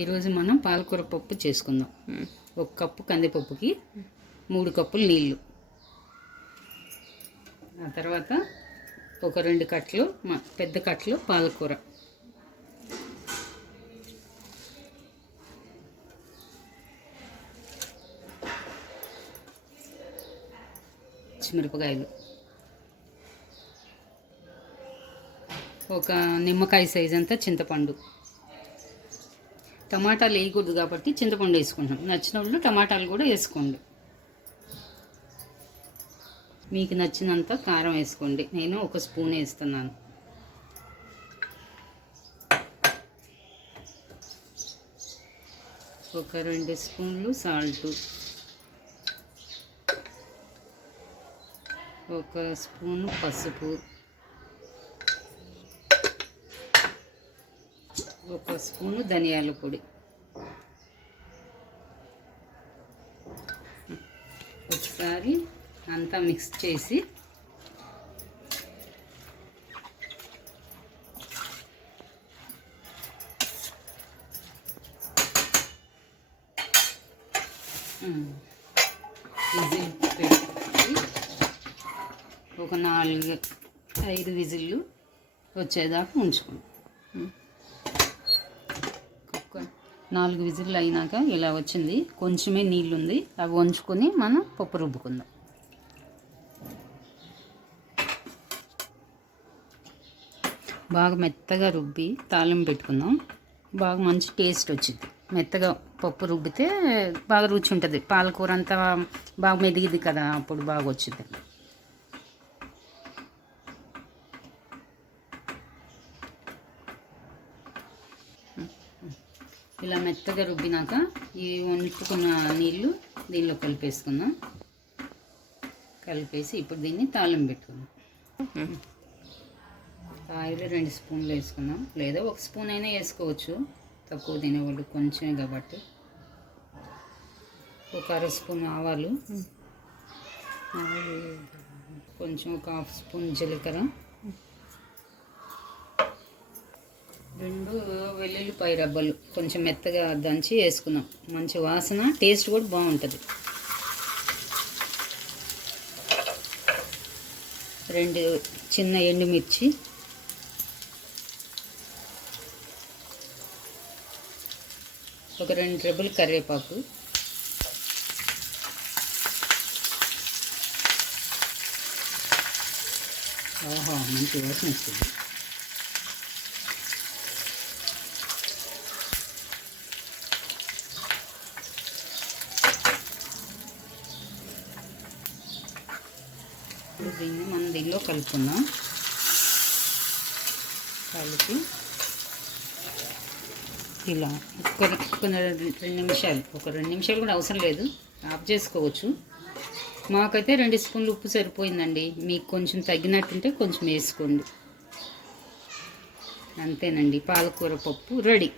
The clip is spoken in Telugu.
ఈరోజు మనం పాలకూర పప్పు చేసుకుందాం. 1 కప్పు కందిపప్పుకి 3 కప్పులు నీళ్ళు, ఆ తర్వాత ఒక 2 కట్టలు పెద్ద కట్టలు పాలకూర, పచ్చిమిరపకాయలు, ఒక నిమ్మకాయ సైజ్ అంతా చింతపండు. టమాటాలు వేయకూడదు కాబట్టి చింతపండు వేసుకుంటాం. నచ్చిన వాళ్ళు టమాటాలు కూడా వేసుకోండి. మీకు నచ్చినంత కారం వేసుకోండి. నేను 1 స్పూన్ వేస్తున్నాను. ఒక 2 స్పూన్లు సాల్టు, 1 స్పూను పసుపు, 1 స్పూను ధనియాల పొడి, ఒకసారి అంతా మిక్స్ చేసి విజిల్ పెట్టి ఒక 4-5 విజిల్లు వచ్చేదాకా ఉంచుకోండి. 4 విజిల్లు అయినాక ఇలా వచ్చింది, కొంచెమే నీళ్ళు ఉంది, అవి వంచుకొని మనం పప్పు రుబ్బుకుందాం. బాగా మెత్తగా రుబ్బి తాలింపు పెట్టుకుందాం. బాగా మంచి టేస్ట్ వచ్చింది. మెత్తగా పప్పు రుబ్బితే బాగా రుచి ఉంటుంది. పాలకూర అంతా బాగా మెదిగింది కదా, అప్పుడు బాగా వచ్చింది. ఇలా మెత్తగా రుబ్బినాక ఈ వండుకున్న నీళ్ళు దీనిలో కలిపేసుకుందాం. కలిపేసి ఇప్పుడు దీన్ని తాలింపు పెట్టుకుందాం. ఆయిల్ 2 స్పూన్లు వేసుకుందాం, లేదా 1 స్పూన్ అయినా వేసుకోవచ్చు, తక్కువ తినేవాళ్ళు కొంచెం కాబట్టి. ఒక 1/2 స్పూన్ ఆవాలు, కొంచెం ఒక 1/2 స్పూన్ జీలకర్ర, 2 వెల్లుల్లిపాయ రబ్బలు కొంచెం మెత్తగా దంచి వేసుకున్నాం. మంచి వాసన, టేస్ట్ కూడా బాగుంటుంది. 2 చిన్న ఎండుమిర్చి, ఒక 2 రెబ్బలు కరివేపాకు, ఆహా మంచి వాసన వస్తుంది. దీన్ని మనం దీనిలో కలుపుకుందాం. కలిపి ఇలా ఒక 2 నిమిషాలు, ఒక 2 నిమిషాలు కూడా అవసరం లేదు, ఆఫ్ చేసుకోవచ్చు. మాకైతే 2 స్పూన్లు ఉప్పు సరిపోయిందండి. మీకు కొంచెం తగ్గినట్టుంటే కొంచెం వేసుకోండి. అంతేనండి, పాలకూర పప్పు రెడీ.